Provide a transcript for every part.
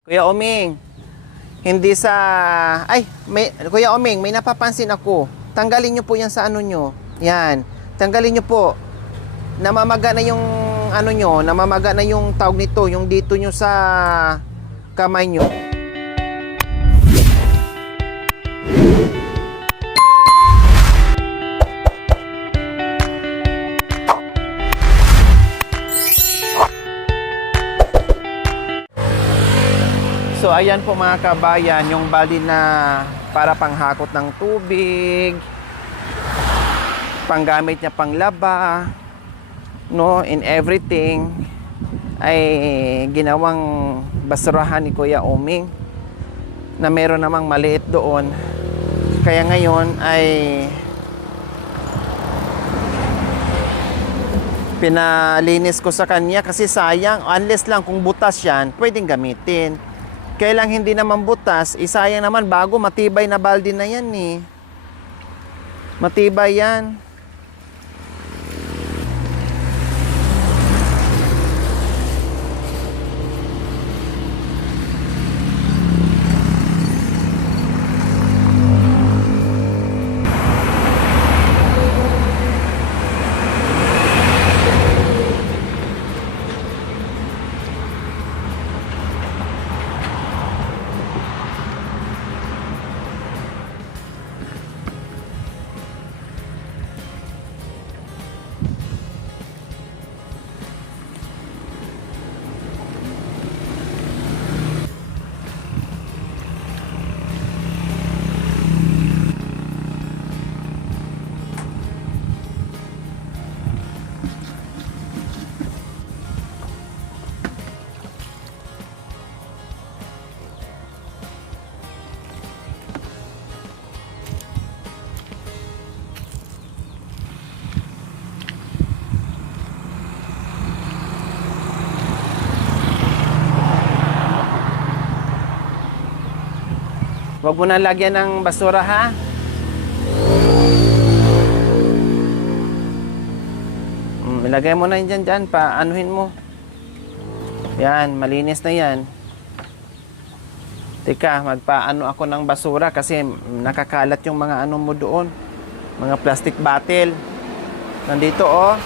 Kuya Oming, hindi sa... Kuya Oming, may napapansin ako. Tanggalin nyo po yan sa ano nyo. Yan. Tanggalin nyo po. Namamaga na yung ano nyo, namamaga na yung tawag nito, yung dito nyo sa kamay nyo. So ayan po mga kabayan, yung balde na para panghakot ng tubig, panggamit niya panglaba, no, in everything ay ginawang basurahan ni Kuya Oming na meron namang maliit doon. Kaya ngayon ay pinalinis ko sa kanya kasi sayang, unless lang kung butas yan, pwedeng gamitin. Kaya lang hindi naman butas, isayang naman bago matibay na balde na yan eh. Matibay yan. Huwag mo na lagyan ng basura ha. Ilagay mo na yan dyan, paanuhin mo. Yan, malinis na yan. Teka, magpaano ako ng basura kasi nakakalat yung mga ano mo doon. Mga plastic bottle. Nandito oh.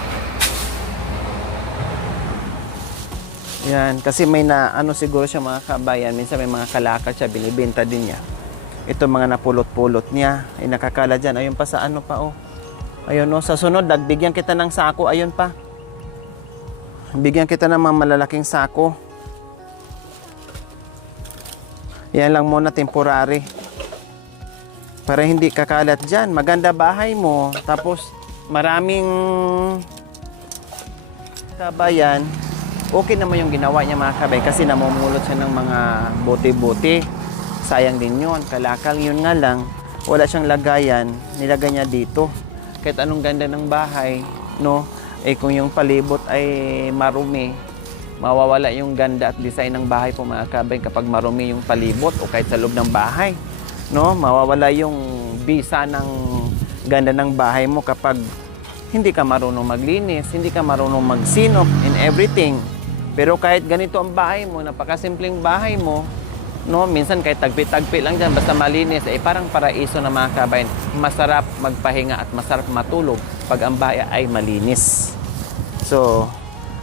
Yan, kasi may na ano siguro siya mga kabayan. Minsan may mga kalakal siya, binibenta din niya. Ito mga napulot-pulot niya. Ay nakakala dyan. Ayun pa sa ano pa oh. Ayun oh. Sa sunod, bigyan kita ng sako. Ayun pa. Bigyan kita ng mga malalaking sako. Yan lang muna, temporary. Para hindi kakalat dyan. Maganda bahay mo. Tapos maraming kabayan. Okay naman yung ginawa niya mga kabay. Kasi namumulot siya ng mga bote-bote. Sayang din yun, kalakal yun nga lang, wala siyang lagayan, nilagay niya dito. Kahit anong ganda ng bahay, no? Eh kung yung palibot ay marumi, mawawala yung ganda at design ng bahay po mga kabay kapag marumi yung palibot o kahit sa loob ng bahay, no? Mawawala yung bisa ng ganda ng bahay mo kapag hindi ka marunong maglinis, hindi ka marunong magsinop in everything. Pero kahit ganito ang bahay mo, napakasimpleng bahay mo, no, minsan kahit tagpi-tagpi lang dyan, basta malinis, eh parang paraiso na mga kabayan. Masarap magpahinga at masarap matulog pag ang bahay ay malinis. So,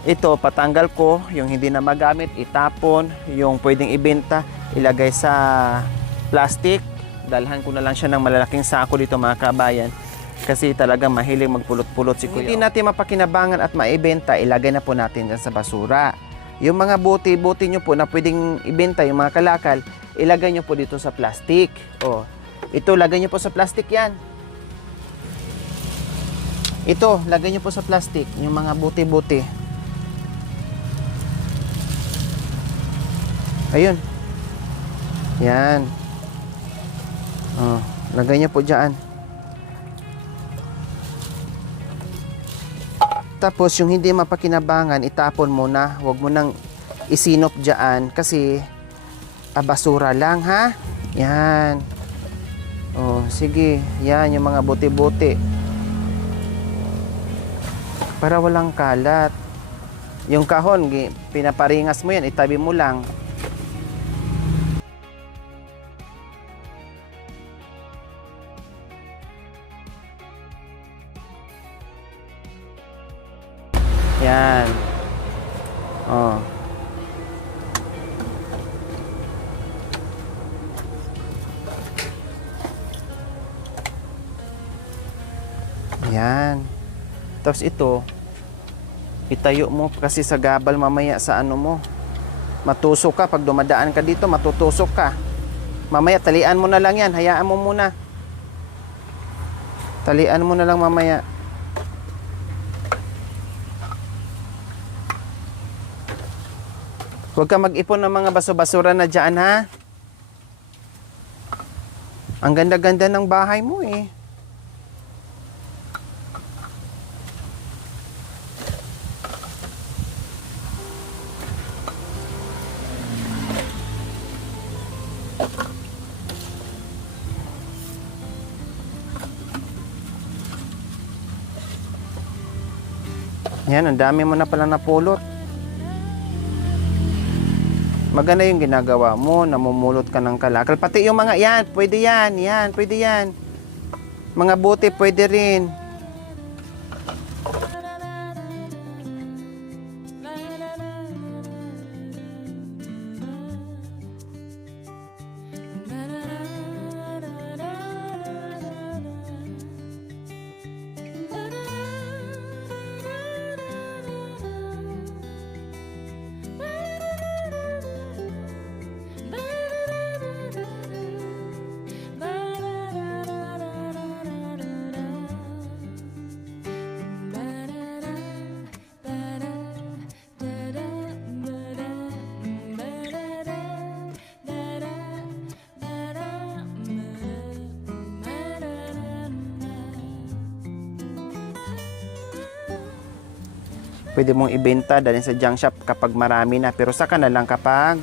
ito, patanggal ko, yung hindi na magamit, itapon, yung pwedeng ibenta, ilagay sa plastic. Dalhan ko na lang siya ng malalaking sako dito mga kabayan. Kasi talagang mahilig magpulot-pulot si Kuya. Hindi natin mapakinabangan at maibenta, ilagay na po natin dyan sa basura. Yung mga buti-buti nyo po na pwedeng ibenta, yung mga kalakal, ilagay nyo po dito sa plastic. O, ito, lagay nyo po sa plastic yan. Ito, lagay nyo po sa plastic, yung mga buti-buti. Ayun. Yan. O, lagay nyo po dyan. Tapos yung hindi mapakinabangan, itapon mo na. Huwag mo nang isinop dyan kasi basura lang ha. Yan. Oh, sige. Yan yung mga buti-buti. Para walang kalat. Yung kahon, pinaparingas mo yan, itabi mo lang. Yan. Oh. Yan. Tapos ito, itayo mo kasi sa gabal mamaya sa ano mo. Matusok ka. Pag dumadaan ka dito, matutusok ka. Mamaya, talian mo na lang yan. Hayaan mo muna. Talian mo na lang mamaya. Huwag ka mag-ipon ng mga baso-basura na dyan, ha? Ang ganda-ganda ng bahay mo, eh. Yan, ang dami mo na pala napulot. Maganda yung ginagawa mo, namumulot ka ng kalakal. Pati yung mga, yan, pwede yan, pwede yan. Mga buti, pwede rin. Pwede mong ibenta dahil sa junk shop kapag marami na. Pero saka na lang kapag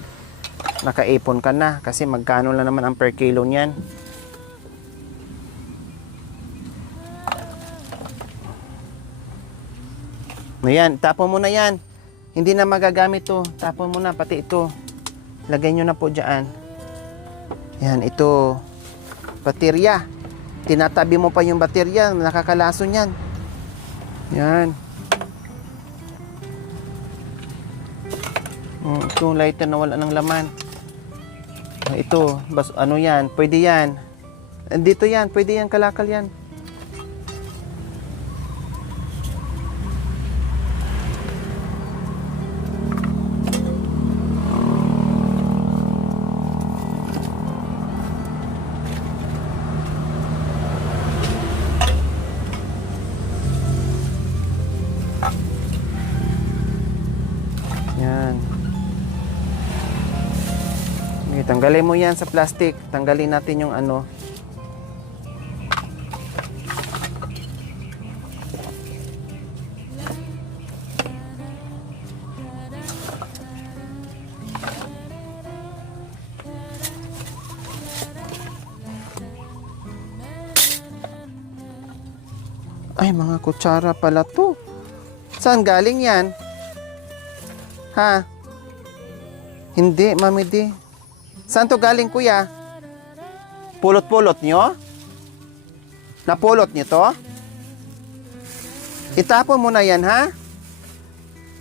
nakaipon ka na. Kasi magkano lang naman ang per kilo niyan. Ayan, tapon mo na yan. Hindi na magagamit to. Tapon mo na, pati ito. Lagay nyo na po dyan. Yan, ito. Baterya. Tinatabi mo pa yung baterya. Nakakalason yan. Yan. Ito, lighter na wala ng laman. Ito, ano yan? Pwede yan. Dito yan, pwede yan, kalakal yan. Yan. Okay, tanggalin mo yan sa plastic. Tanggalin natin yung ano. Ay, mga kutsara pala to. Saan galing yan? Ha? Hindi, Mami D. Saan to galing, kuya? Pulot-pulot nyo? Napulot nyo to? Itapon mo na yan, ha?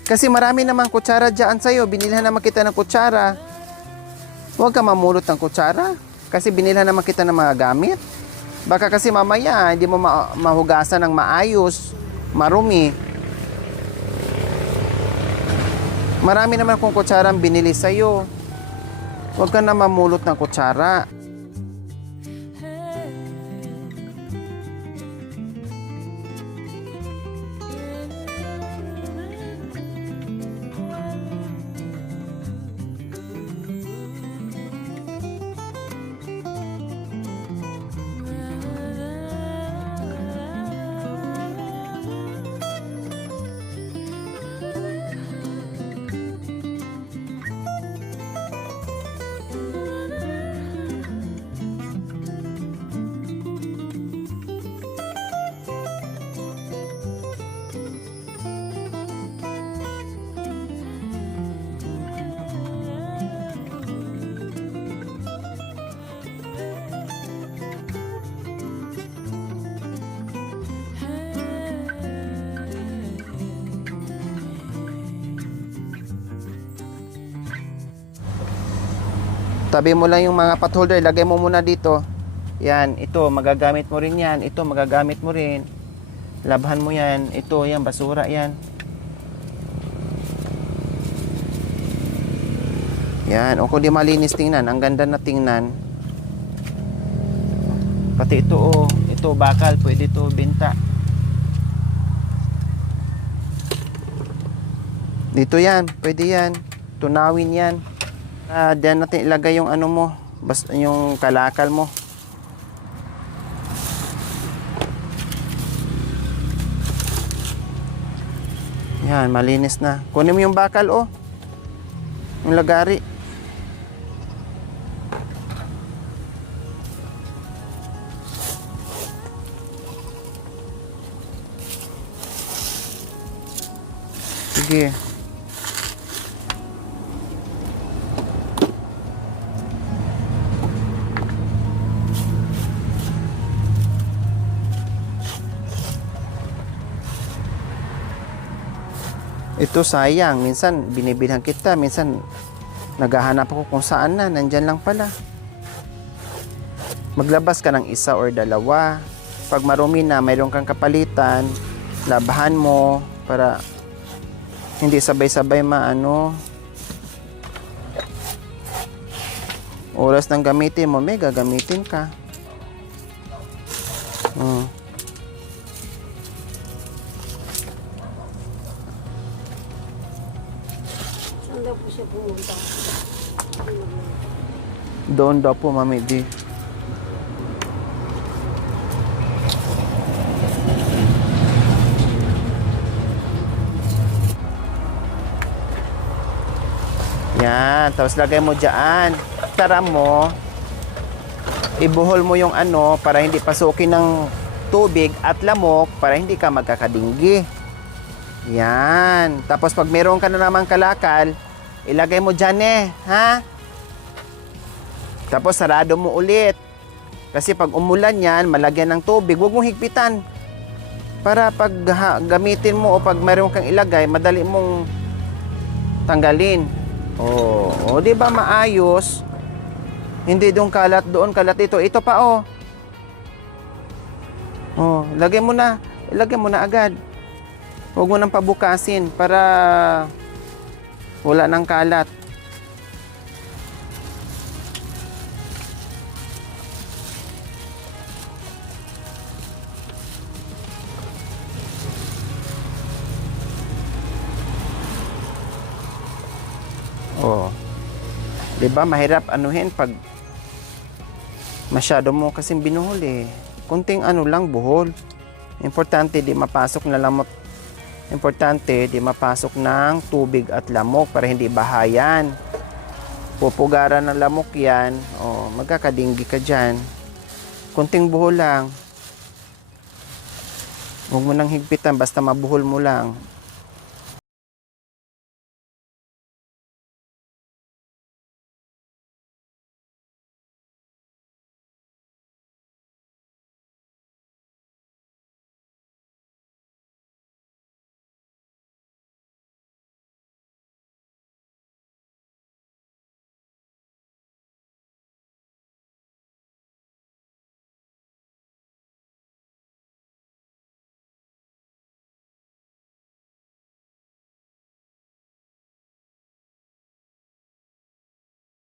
Kasi marami namang kutsara dyan sa'yo. Binilhan naman kita ng kutsara. Huwag ka mamulot ng kutsara. Kasi binilhan naman kita ng mga gamit. Baka kasi mamaya, hindi mo mahugasan ng maayos, marumi. Marami naman kung kutsara ang binili sa'yo. Huwag ka na mamulot ng kutsara. Tabi mo lang yung mga pot holder, lagay mo muna dito. Yan, ito magagamit mo rin yan. Ito magagamit mo rin. Labhan mo yan. Ito, yan, basura yan. Yan, o kung di malinis tingnan, ang ganda na tingnan. Pati ito, oh, ito bakal, pwede ito benta. Dito yan, pwede yan. Tunawin yan. Diyan natin ilagay yung ano mo, basta yung kalakal mo. Yan, malinis na. Kunin mo yung bakal, oh. Yung lagari. Sige. Ito sayang, minsan binibilhan kita, minsan naghahanap ako kung saan na, nandyan lang pala. Maglabas ka ng isa or dalawa. Pag marumi na, mayroon kang kapalitan, labahan mo para hindi sabay-sabay maano. Oras ng gamitin mo, may gagamitin ka. Saan daw po siya pumunta? Doon daw po, Mami D. Yan, tapos lagay mo dyan. Tara mo, ibuhol mo yung ano para hindi pasukin ng tubig at lamok para hindi ka magkakadinggi. Yan. Tapos pag meron ka na naman kalakal, ilagay mo dyan ha? Tapos sarado mo ulit. Kasi pag umulan yan, malagyan ng tubig, huwag mong higpitan. Para pag gamitin mo o pag meron kang ilagay, madali mong tanggalin. Oh, di ba maayos? Hindi doon kalat ito. Ito pa oh. Oh, lagay mo na. Ilagay mo na agad. Huwag mo nang pabukasin para wala nang kalat. Oh. 'Di ba mahirap anuhin pag masyado mo kasing binuhol eh. Kunting ano lang buhol. Importante di mapasok na lamok. Importante di mapasok ng tubig at lamok para hindi bahayan. Pupugaran ng lamok yan. Oh, magkakadinggi ka diyan. Kunting buhol lang. Huwag mo nang higpitan basta mabuhol mo lang.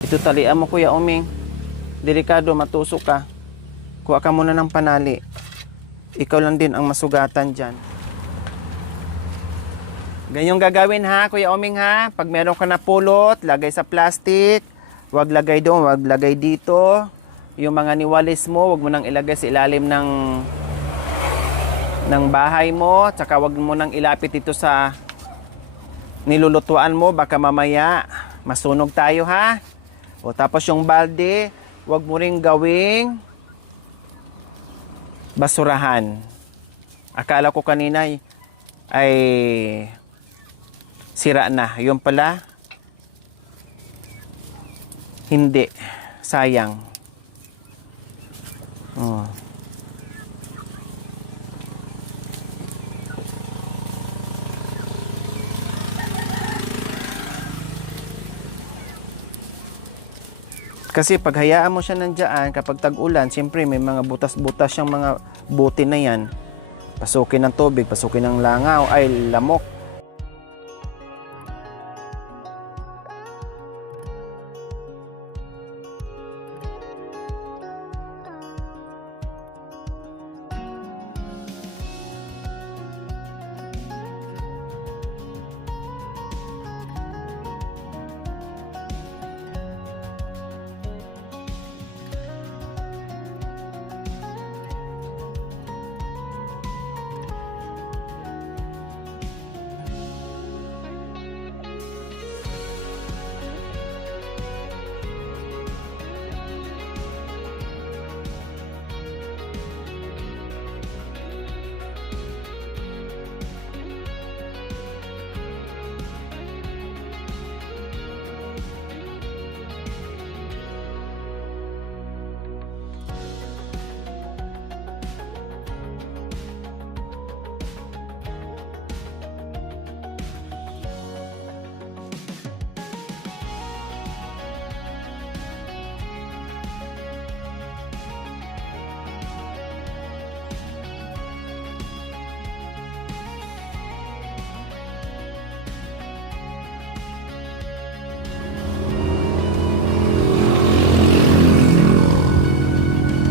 Ito talian mo Kuya Oming. Delikado, matusok ka. Kuha ka muna ng panali. Ikaw lang din ang masugatan dyan. Ganyong gagawin ha, Kuya Oming ha. Pag meron ka na pulot, lagay sa plastic. Huwag lagay doon, huwag lagay dito. Yung mga niwalis mo, huwag mo nang ilagay sa ilalim ng bahay mo. Tsaka huwag mo nang ilapit ito sa nilulutuan mo. Baka mamaya masunog tayo ha. O tapos yung balde, huwag mo ring gawing basurahan. Akala ko kanina ay sira na. Yun pala, hindi. Sayang. Oh. Kasi pag hayaan mo siya nandiyan, kapag tag-ulan, siyempre may mga butas-butas yung mga bote na yan. Pasukin ng tubig, pasukin ng langaw, ay lamok.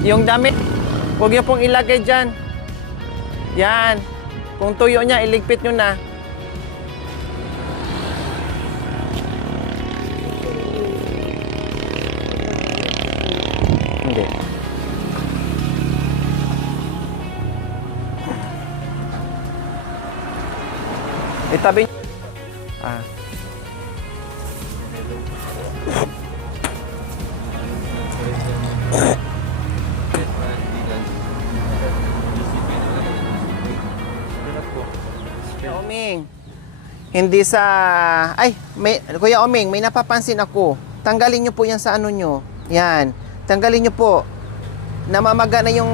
Yung damit, huwag niyo pong ilagay dyan. Yan. Kung tuyo niya, iligpit nyo na. Hindi. Itabi. Ah. Kuya Oming, hindi sa... Ay, Kuya Oming, may napapansin ako. Tanggalin nyo po yan sa ano nyo. Yan. Tanggalin nyo po. Namamaga na yung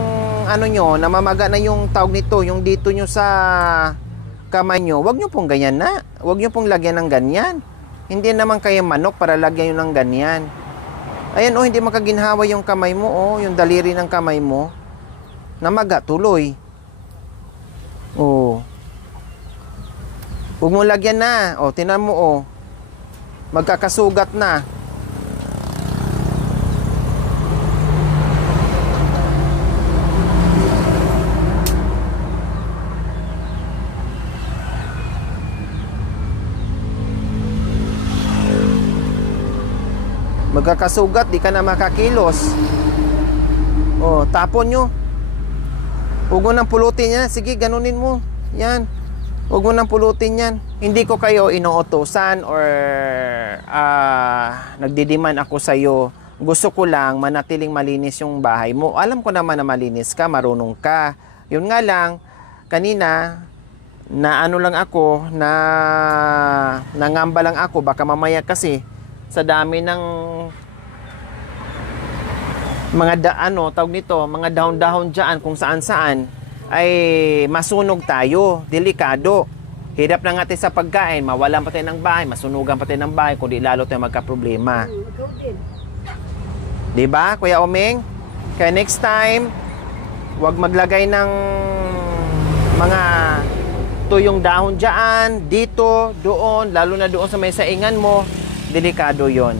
ano nyo, namamaga na yung tawag nito, yung dito nyo sa kamay nyo. Huwag nyo pong ganyan na. Huwag nyo pong lagyan ng ganyan. Hindi naman kayo manok para lagyan nyo ng ganyan. Ayan, oh, hindi makaginhawa yung kamay mo, oh, yung daliri ng kamay mo. Namaga tuloy. Oh. Huwag mo lagyan na. O, tinan mo, o. Magkakasugat na. Magkakasugat, di ka na makakilos. O, tapon nyo. Huwag mo nang pulutin yan. Sige, ganunin mo. Yan. Huwag mo nang pulutin yan. Hindi ko kayo inuutosan or nagdidiman ako sa'yo. Gusto ko lang manatiling malinis yung bahay mo. Alam ko naman na malinis ka, marunong ka. Yun nga lang, kanina, na ano lang ako, na nangamba lang ako. Baka mamaya kasi, sa dami ng mga tawag nito, mga dahon-dahon dyan, kung saan-saan, ay masunog tayo, delikado. Hirap na natin sa pagkain, mawalan pa tayo ng bahay, masunugan pa tayo ng bahay, kundi lalo tayo magka-problema. Ikaw din. Diba, Kuya Omeng? Kaya next time, huwag maglagay ng mga tuyong dahon dyan, dito, doon, lalo na doon sa may saingan mo, delikado yon.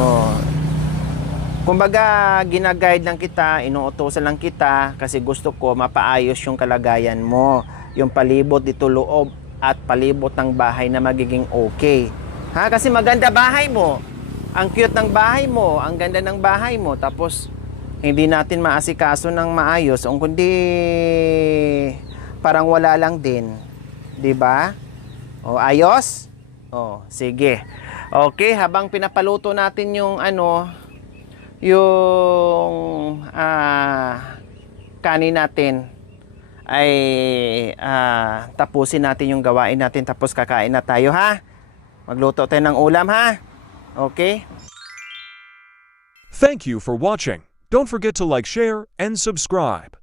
Oh. Kumbaga, ginaguide lang kita, inuutosan lang kita kasi gusto ko mapaayos yung kalagayan mo. Yung palibot dito loob at palibot ng bahay na magiging okay. Ha? Kasi maganda bahay mo. Ang cute ng bahay mo, ang ganda ng bahay mo. Tapos, hindi natin maasikaso ng maayos. Kundi, parang wala lang din. Diba? O, ayos? O, sige. Okay, habang pinapaluto natin yung yung kanin natin ay tapusin natin yung gawain natin tapos kakain na tayo, ha? Magluto tayo ng ulam, ha? Okay? Thank you for watching. Don't forget to like, share, and subscribe.